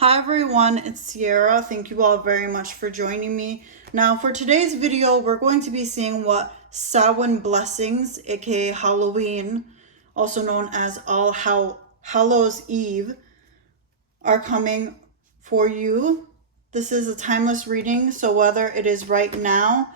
Hi everyone, it's Sierra. Thank you all very much for joining me. Now for today's video, we're going to be seeing what Samhain blessings, aka Halloween, also known as All Hallows Eve, are coming for you. This is a timeless reading, so whether it is right now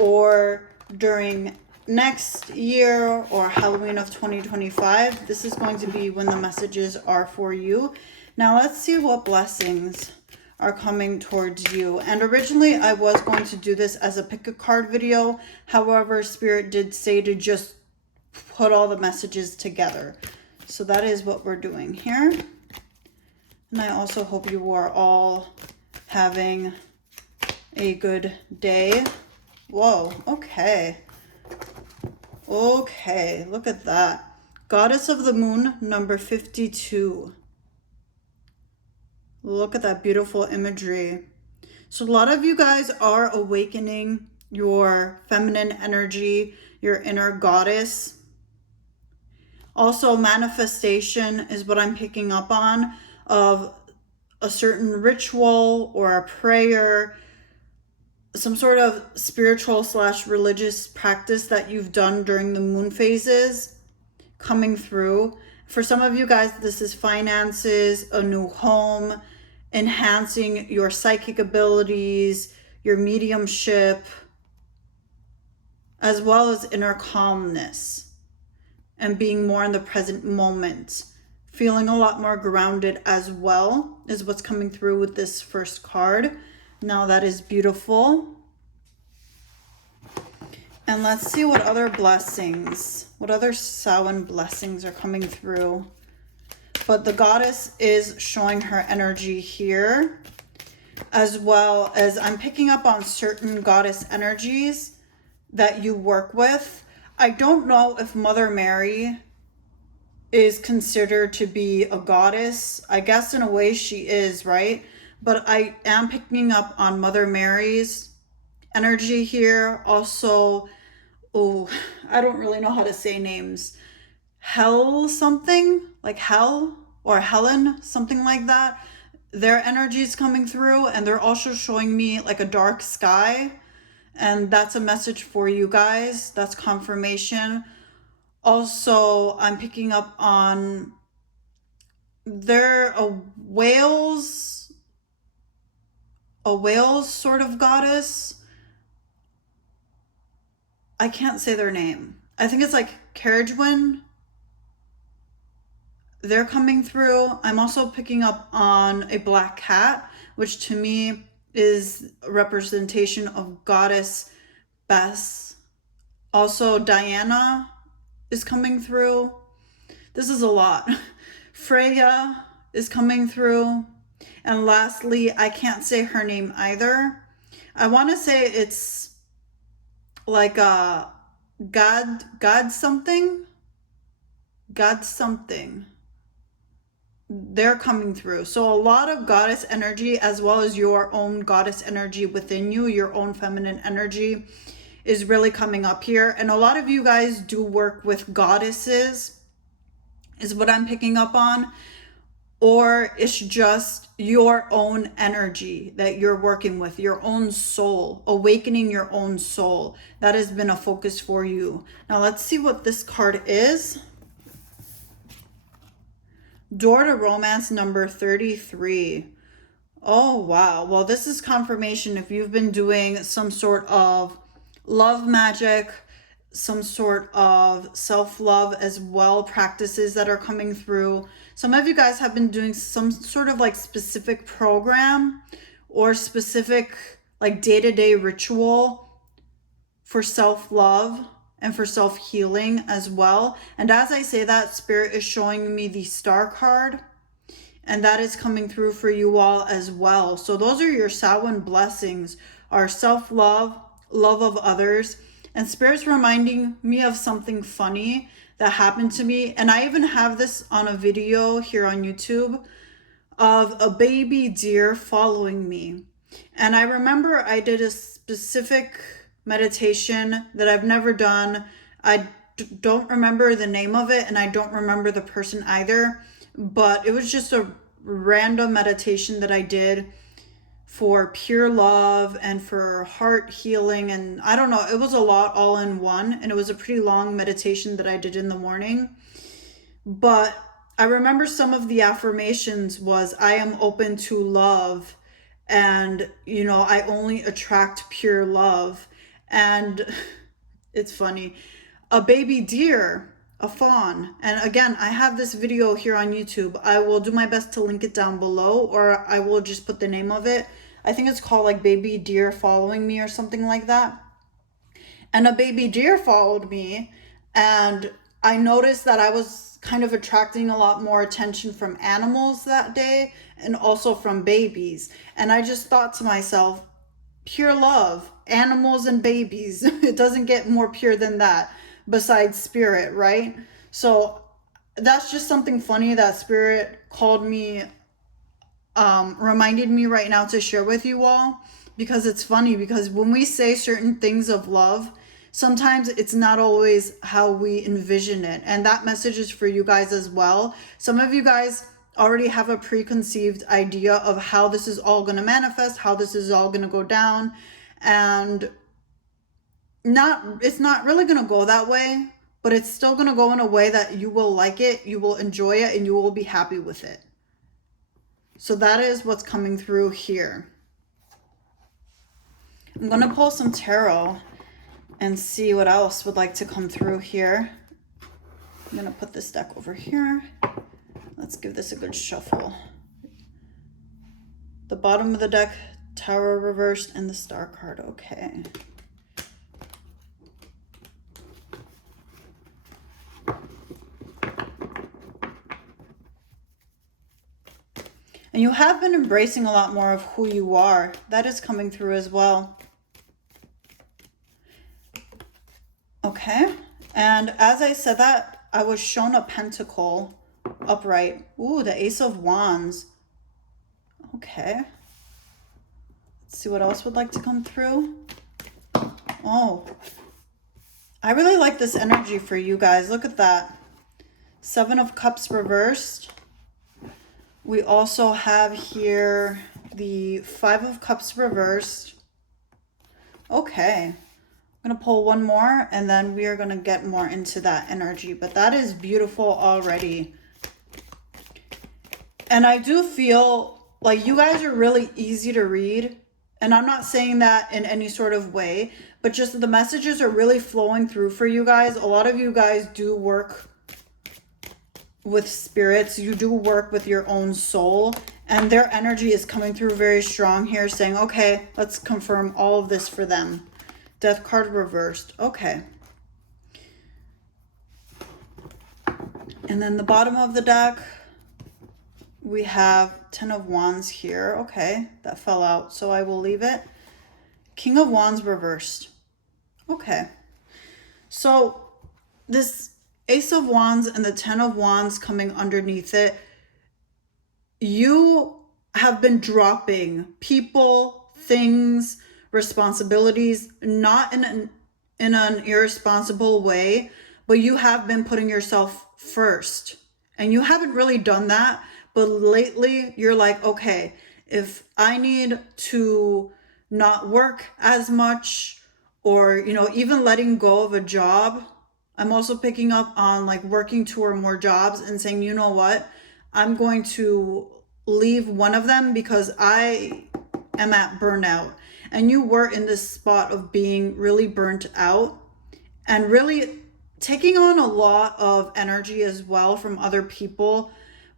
or during next year or Halloween of 2025, this is going to be when the messages are for you. Now let's see what blessings are coming towards you. And originally I was going to do this as a pick a card video. However, Spirit did say to just put all the messages together. So that is what we're doing here. And I also hope you are all having a good day. Whoa, okay. Okay, look at that. Goddess of the Moon, number 52. Look at that beautiful imagery. So a lot of you guys are awakening your feminine energy, your inner goddess. Also, manifestation is what I'm picking up on, of a certain ritual or a prayer, some sort of spiritual / religious practice that you've done during the moon phases coming through. For some of you guys, this is finances, a new home, enhancing your psychic abilities, your mediumship, as well as inner calmness and being more in the present moment. Feeling a lot more grounded as well is what's coming through with this first card. Now that is beautiful. And let's see what other blessings, what other Samhain blessings are coming through. But the goddess is showing her energy here, as well as I'm picking up on certain goddess energies that you work with. I don't know if Mother Mary is considered to be a goddess. I guess in a way she is, right? But I am picking up on Mother Mary's energy here. Also, oh, I don't really know how to say names. Hell something, like Hell or Helen, something like that. Their energy is coming through, and they're also showing me like a dark sky. And that's a message for you guys. That's confirmation. Also, I'm picking up on they're a whales sort of goddess. I can't say their name. I think it's like Carriagewind. They're coming through. I'm also picking up on a black cat, which to me is a representation of goddess Bess. Also, Diana is coming through. This is a lot. Freya is coming through. And lastly, I can't say her name either. I want to say it's like a God something. They're coming through. So a lot of goddess energy, as well as your own goddess energy within you, your own feminine energy is really coming up here. And a lot of you guys do work with goddesses, is what I'm picking up on. Or it's just your own energy that you're working with, your own soul, awakening your own soul. That has been a focus for you. Now let's see what this card is. Door to Romance, number 33. Oh, wow. Well, this is confirmation if you've been doing some sort of love magic, some sort of self-love as well, practices that are coming through. Some of you guys have been doing some sort of like specific program or specific like day-to-day ritual for self-love and for self-healing as well. And as I say that, Spirit is showing me the Star card, and that is coming through for you all as well. So those are your Samhain blessings, are self-love, love of others. And Spirit's reminding me of something funny that happened to me. And I even have this on a video here on YouTube of a baby deer following me. And I remember I did a specific meditation that I've never done. I don't remember the name of it, and I don't remember the person either. But it was just a random meditation that I did for pure love and for heart healing. And I don't know, it was a lot all in one. And it was a pretty long meditation that I did in the morning. But I remember some of the affirmations was, I am open to love. And, you know, I only attract pure love. And it's funny, a baby deer, a fawn. And again, I have this video here on YouTube. I will do my best to link it down below, or I will just put the name of it. I think it's called like Baby Deer Following Me or something like that. And a baby deer followed me, and I noticed that I was kind of attracting a lot more attention from animals that day, and also from babies. And I just thought to myself, pure love, animals and babies. It doesn't get more pure than that besides spirit, right? So that's just something funny that spirit called me, reminded me right now to share with you all, because it's funny, because when we say certain things of love, sometimes it's not always how we envision it. And that message is for you guys as well. Some of you guys already have a preconceived idea of how this is all going to manifest, how this is all going to go down. And it's not really going to go that way, but it's still going to go in a way that you will like it, you will enjoy it, and you will be happy with it. So that is what's coming through here. I'm going to pull some tarot and see what else would like to come through here. I'm going to put this deck over here. Let's give this a good shuffle. The bottom of the deck, Tower reversed, and the Star card. Okay. And you have been embracing a lot more of who you are. That is coming through as well. Okay. And as I said that, I was shown a pentacle upright. Ooh, the Ace of Wands. Okay. Let's see what else would like to come through. Oh, I really like this energy for you guys. Look at that. Seven of Cups reversed. We also have here the Five of Cups reversed. Okay. I'm going to pull one more, and then we are going to get more into that energy. But that is beautiful already. And I do feel like you guys are really easy to read. And I'm not saying that in any sort of way, but just the messages are really flowing through for you guys. A lot of you guys do work with spirits. You do work with your own soul. And their energy is coming through very strong here, saying, okay, let's confirm all of this for them. Death card reversed. Okay. And then the bottom of the deck, we have Ten of Wands here. Okay, that fell out, so I will leave it. King of Wands reversed. Okay. So this Ace of Wands and the Ten of Wands coming underneath it, you have been dropping people, things, responsibilities, not in an irresponsible way, but you have been putting yourself first. And you haven't really done that, but lately you're like, okay, if I need to not work as much, or, you know, even letting go of a job, I'm also picking up on like working two or more jobs and saying, you know what, I'm going to leave one of them because I am at burnout. And you were in this spot of being really burnt out and really taking on a lot of energy as well from other people.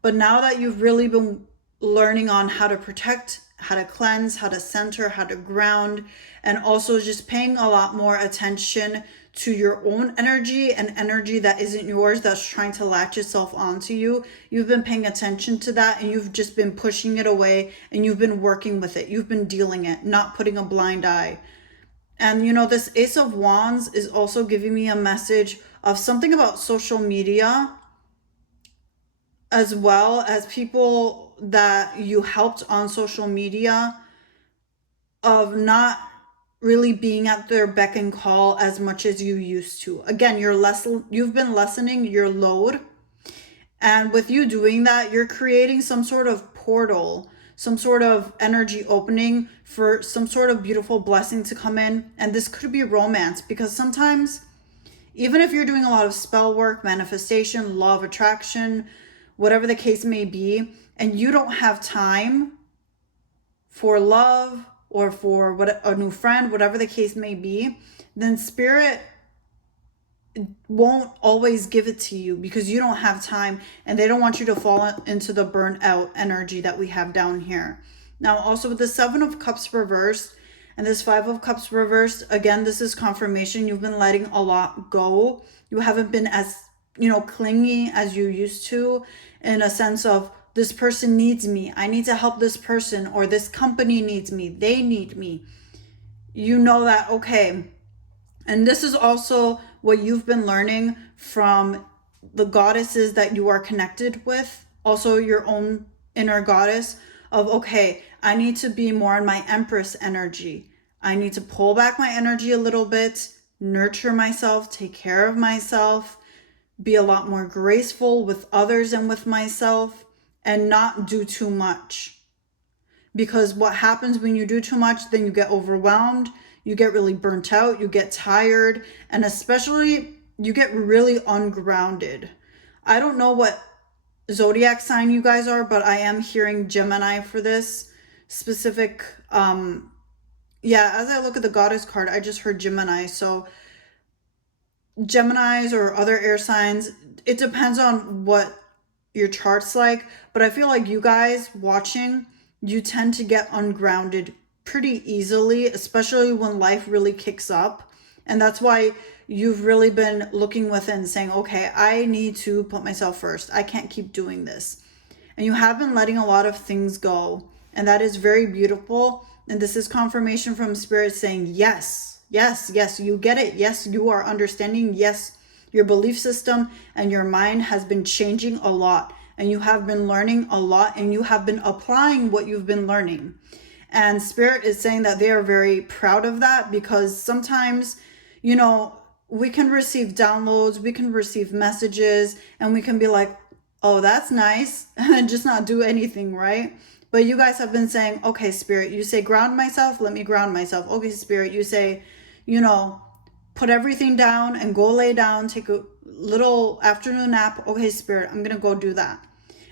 But now that you've really been learning on how to protect, how to cleanse, how to center, how to ground, and also just paying a lot more attention to your own energy and energy that isn't yours, that's trying to latch itself onto you. You've been paying attention to that, and you've just been pushing it away, and you've been working with it. You've been dealing it, not putting a blind eye. And you know, this Ace of Wands is also giving me a message of something about social media, as well as people that you helped on social media, of not really being at their beck and call as much as you used to. Again, you've been lessening your load. And with you doing that, you're creating some sort of portal, some sort of energy opening for some sort of beautiful blessing to come in. And this could be romance, because sometimes, even if you're doing a lot of spell work, manifestation, law of attraction, whatever the case may be, and you don't have time for love or for a new friend, whatever the case may be, then spirit won't always give it to you because you don't have time, and they don't want you to fall into the burnt out energy that we have down here. Now, also with the 7 of Cups reversed and this 5 of Cups reversed, again, this is confirmation. You've been letting a lot go. You haven't been as, clingy as you used to, in a sense of, this person needs me, I need to help this person, or this company needs me, they need me. You know that, okay. And this is also what you've been learning from the goddesses that you are connected with, also your own inner goddess, of, okay, I need to be more in my Empress energy. I need to pull back my energy a little bit, nurture myself, take care of myself, be a lot more graceful with others and with myself, and not do too much. Because what happens when you do too much, then you get overwhelmed, you get really burnt out, you get tired, and especially you get really ungrounded. I don't know what zodiac sign you guys are, but I am hearing Gemini for this specific. As I look at the goddess card, I just heard Gemini. So Geminis or other air signs, it depends on what your chart's like, but I feel like you guys watching, you tend to get ungrounded pretty easily, especially when life really kicks up. And that's why you've really been looking within, saying, okay, I need to put myself first. I can't keep doing this. And you have been letting a lot of things go, and that is very beautiful. And this is confirmation from spirit saying, yes, yes, yes, you get it. Yes, you are understanding. Yes, your belief system and your mind has been changing a lot, and you have been learning a lot, and you have been applying what you've been learning. And spirit is saying that they are very proud of that, because sometimes, we can receive downloads, we can receive messages, and we can be like, oh, that's nice, and just not do anything, right? But you guys have been saying, okay, spirit, you say ground myself, let me ground myself. Okay, spirit, you say, put everything down and go lay down, take a little afternoon nap. Okay, spirit, I'm going to go do that.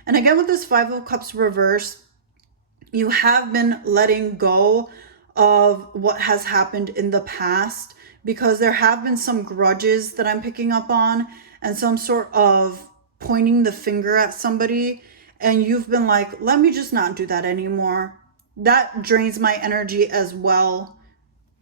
And again, with this 5 of Cups reverse, you have been letting go of what has happened in the past, because there have been some grudges that I'm picking up on, and some sort of pointing the finger at somebody. And you've been like, let me just not do that anymore. That drains my energy as well.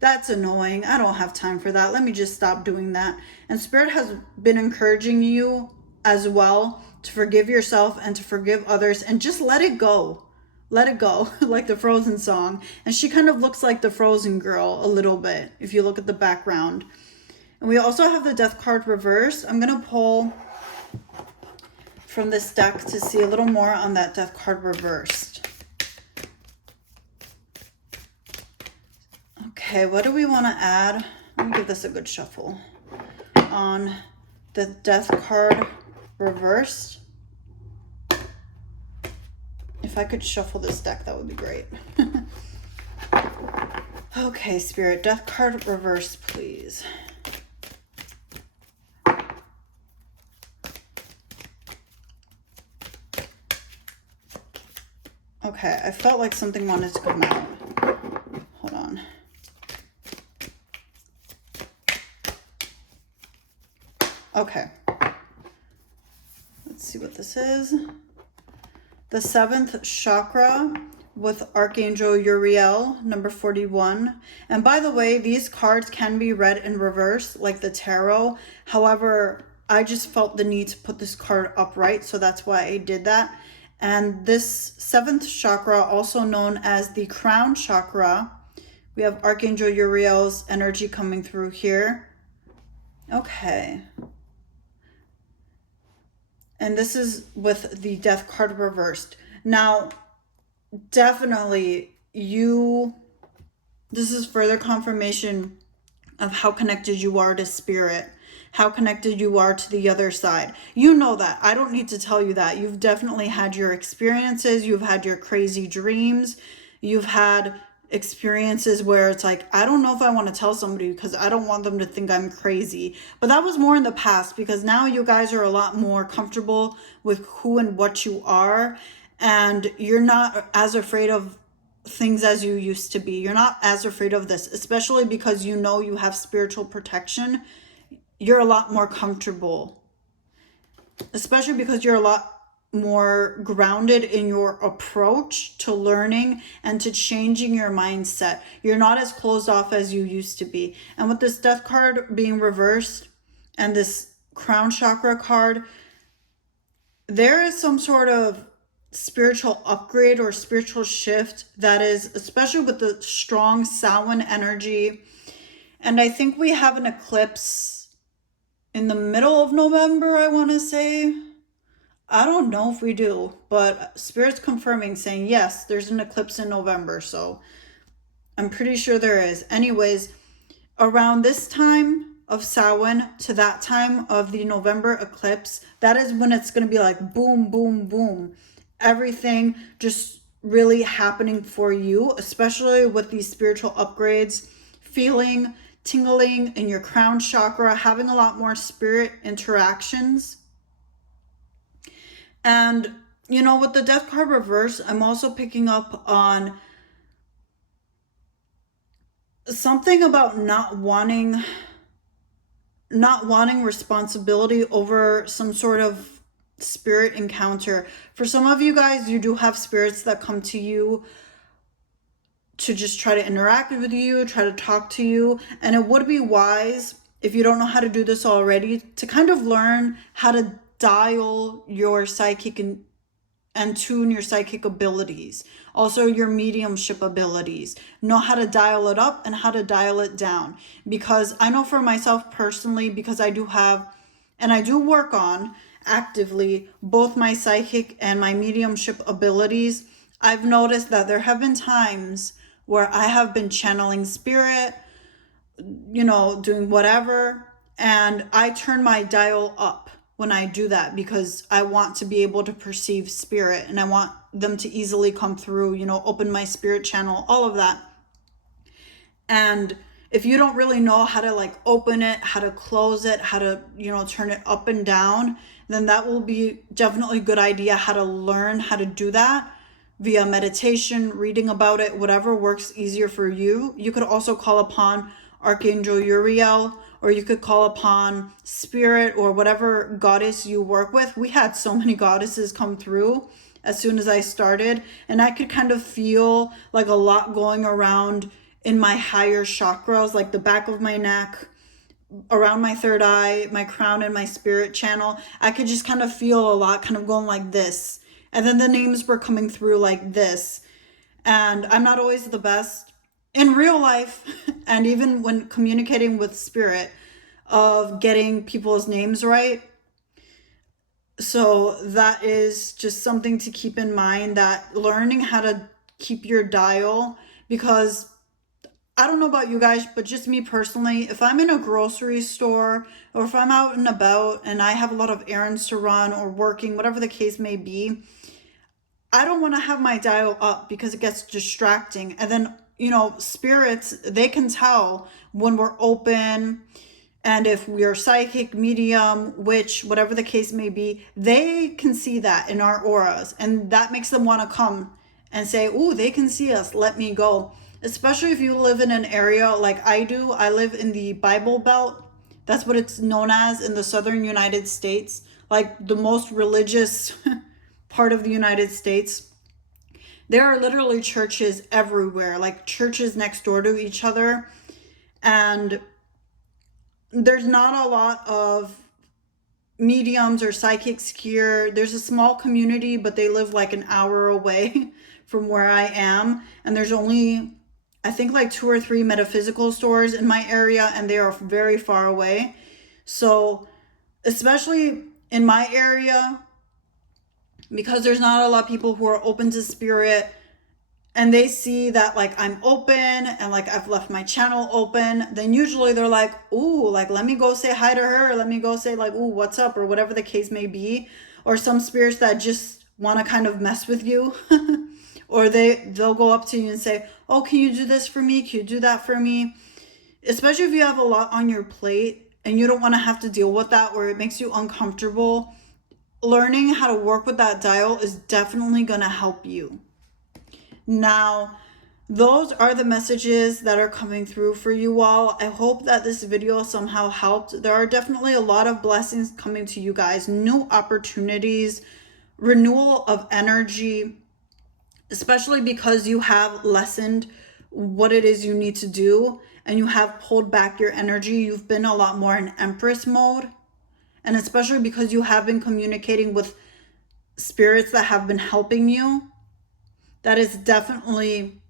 That's annoying. I don't have time for that. Let me just stop doing that. And spirit has been encouraging you as well to forgive yourself and to forgive others, and just let it go. Let it go, like the Frozen song. And she kind of looks like the Frozen girl a little bit, if you look at the background. And we also have the Death card reversed. I'm going to pull from this deck to see a little more on that Death card reversed. Okay, what do we want to add? Let me give this a good shuffle. On the Death card reversed. If I could shuffle this deck, that would be great. Okay, spirit, Death card reversed, please. Okay, I felt like something wanted to come out. Hold on. Okay. Let's see what this is. The 7th chakra with Archangel Uriel, number 41. And by the way, these cards can be read in reverse, like the tarot. However, I just felt the need to put this card upright, so that's why I did that. And this 7th chakra, also known as the crown chakra, we have Archangel Uriel's energy coming through here. Okay. And this is with the Death card reversed. Now, definitely this is further confirmation of how connected you are to spirit, how connected you are to the other side. You know that. I don't need to tell you that. You've definitely had your experiences. You've had your crazy dreams. You've had experiences where it's like, I don't know if I want to tell somebody because I don't want them to think I'm crazy. But that was more in the past, because now you guys are a lot more comfortable with who and what you are. And you're not as afraid of things as you used to be. You're not as afraid of this, especially because you know you have spiritual protection. You're a lot more comfortable, especially because you're a lot more grounded in your approach to learning and to changing your mindset. You're not as closed off as you used to be. And with this death card being reversed and this crown chakra card, there is some sort of spiritual upgrade or spiritual shift that is, especially with the strong Samhain energy. And I think we have an eclipse in the middle of November, I want to say. I don't know if we do, but Spirit's confirming, saying yes, there's an eclipse in November. So I'm pretty sure there is. Anyways, around this time of Samhain to that time of the November eclipse, that is when it's going to be like boom, boom, boom. Everything just really happening for you, especially with these spiritual upgrades, feeling tingling in your crown chakra, having a lot more spirit interactions. And, you know, with the death card reverse, I'm also picking up on something about not wanting responsibility over some sort of spirit encounter. For some of you guys, you do have spirits that come to you to just try to interact with you, try to talk to you. And it would be wise, if you don't know how to do this already, to kind of learn how to dial your psychic and tune your psychic abilities. Also your mediumship abilities. Know how to dial it up and how to dial it down. Because I know for myself personally, because I do have, and I do work on actively both my psychic and my mediumship abilities, I've noticed that there have been times where I have been channeling spirit, you know, doing whatever, and I turn my dial up when I do that, because I want to be able to perceive spirit and I want them to easily come through, you know, open my spirit channel, all of that. And if you don't really know how to like open it, how to close it, how to, you know, turn it up and down, then that will be definitely a good idea how to learn how to do that via meditation, reading about it, whatever works easier for you. You could also call upon Archangel Uriel, or you could call upon spirit or whatever goddess you work with. We had so many goddesses come through as soon as I started, and I could kind of feel like a lot going around in my higher chakras, like the back of my neck, around my third eye, my crown, and my spirit channel. I could just kind of feel a lot kind of going like this. And then the names were coming through like this. And I'm not always the best in real life, and even when communicating with spirit, of getting people's names right. So that is just something to keep in mind, that learning how to keep your dial, because I don't know about you guys, but just me personally, if I'm in a grocery store or if I'm out and about and I have a lot of errands to run or working, whatever the case may be, I don't want to have my dial up because it gets distracting. And then, you know, spirits, they can tell when we're open, and if we are psychic, medium, witch, whatever the case may be, they can see that in our auras. And that makes them want to come and say, "Ooh, they can see us. Let me go." Especially if you live in an area like I do. I live in the Bible Belt. That's what it's known as in the southern United States. Like the most religious part of the United States. There are literally churches everywhere, like churches next door to each other. And there's not a lot of mediums or psychics here. There's a small community, but they live like an hour away from where I am. And there's only, I think, like 2 or 3 metaphysical stores in my area, and they are very far away. So especially in my area, because there's not a lot of people who are open to spirit and they see that like I'm open and like I've left my channel open, then usually they're like, ooh, like let me go say hi to her. Let me go say like, ooh, what's up, or whatever the case may be. Or some spirits that just want to kind of mess with you. Or they'll go up to you and say, oh, can you do this for me? Can you do that for me? Especially if you have a lot on your plate and you don't want to have to deal with that, or it makes you uncomfortable. Learning how to work with that dial is definitely going to help you. Now, those are the messages that are coming through for you all. I hope that this video somehow helped. There are definitely a lot of blessings coming to you guys, new opportunities, renewal of energy, especially because you have lessened what it is you need to do and you have pulled back your energy. You've been a lot more in Empress mode. And especially because you have been communicating with spirits that have been helping you. That is definitely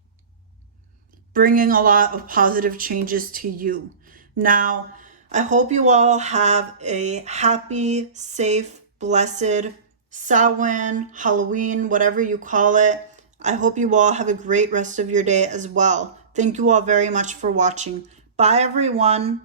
bringing a lot of positive changes to you. Now, I hope you all have a happy, safe, blessed Samhain, Halloween, whatever you call it. I hope you all have a great rest of your day as well. Thank you all very much for watching. Bye, everyone.